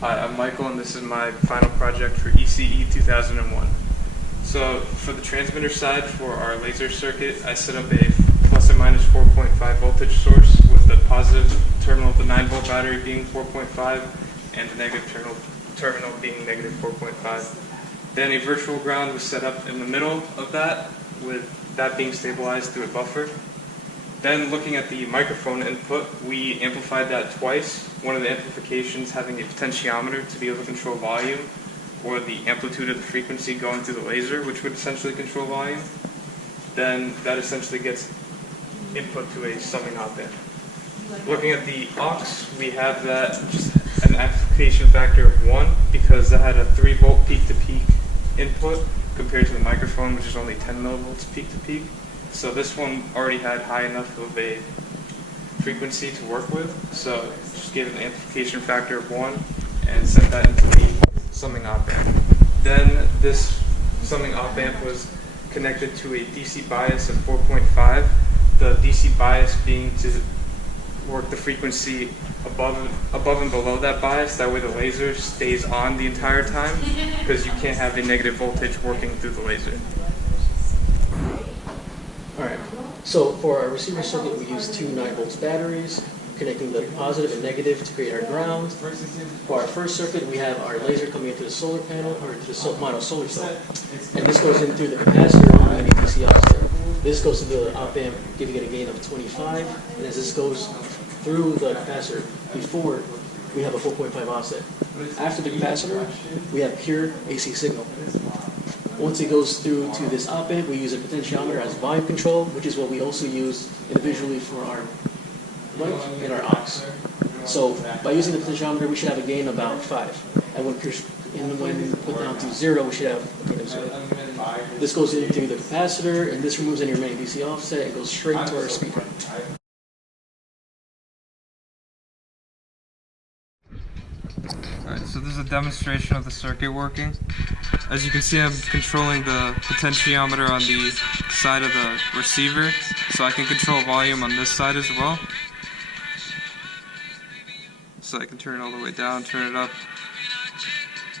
Hi, I'm Michael, and this is my final project for ECE 2001. So for the transmitter side for our laser circuit, I set up a plus or minus 4.5 voltage source with the positive terminal of the 9-volt battery being 4.5 and the negative terminal being negative 4.5. Then a virtual ground was set up in the middle of that, with that being stabilized through a buffer. Then looking at the microphone input, we amplified that twice, one of the amplifications having a potentiometer to be able to control volume, or the amplitude of the frequency going through the laser, which would essentially control volume. Then that essentially gets input to a summing op amp. Looking at the aux, we have that just an amplification factor of 1 because that had a 3-volt peak-to-peak input compared to the microphone, which is only 10 millivolts peak-to-peak. So this one already had high enough of a frequency to work with, so just gave it an amplification factor of 1 and sent that into the summing op amp. Then this summing op amp was connected to a DC bias of 4.5, the DC bias being to work the frequency above and below that bias, that way the laser stays on the entire time, because you can't have a negative voltage working through the laser. Alright, so for our receiver circuit we use two 9-volt batteries, connecting the positive and negative to create our ground. For our first circuit we have our laser coming into the solar panel, or to the solar cell. And this goes in through the capacitor and the DC offset. This goes to the op amp, giving it a gain of 25, and as this goes through the capacitor before, we have a 4.5 offset. After the capacitor, we have pure AC signal. Once it goes through to this op amp, we use a potentiometer as volume control, which is what we also use individually for our mic and our aux. So by using the potentiometer, we should have a gain of about 5. And when put down to 0, we should have a gain of 0. This goes into the capacitor, and this removes any remaining DC offset and goes straight to our speaker. Alright, so this is a demonstration of the circuit working. As you can see, I'm controlling the potentiometer on the side of the receiver, so I can control volume on this side as well. So I can turn it all the way down, turn it up.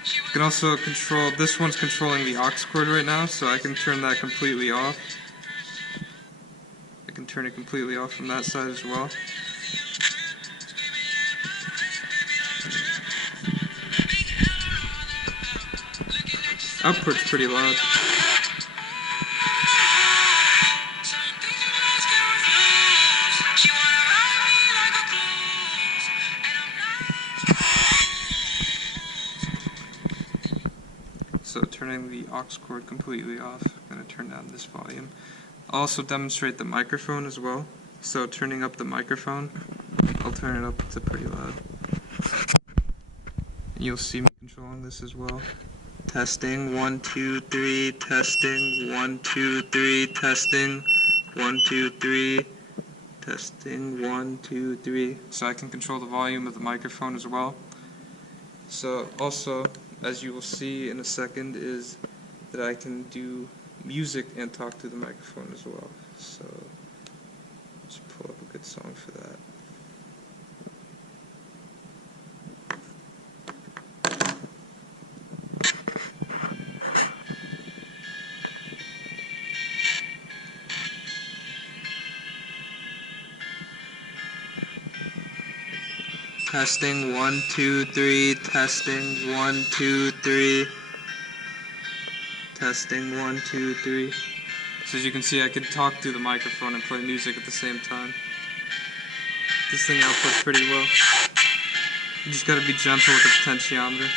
You can also control, this one's controlling the aux cord right now, so I can turn that completely off. I can turn it completely off from that side as well. Output's pretty loud. So turning the aux cord completely off, I'm going to turn down this volume. I'll also demonstrate the microphone as well. So turning up the microphone, I'll turn it up to pretty loud. You'll see me controlling this as well. Testing, 1, 2, 3, testing, 1, 2, 3, testing, 1, 2, 3, testing, 1, 2, 3. So I can control the volume of the microphone as well. So also, as you will see in a second, is that I can do music and talk to the microphone as well. So let's pull up a good song for that. Testing, 1, 2, 3, testing, 1, 2, 3, testing, 1, 2, 3. So as you can see, I can talk through the microphone and play music at the same time. This thing outputs pretty well. You just gotta be gentle with the potentiometer.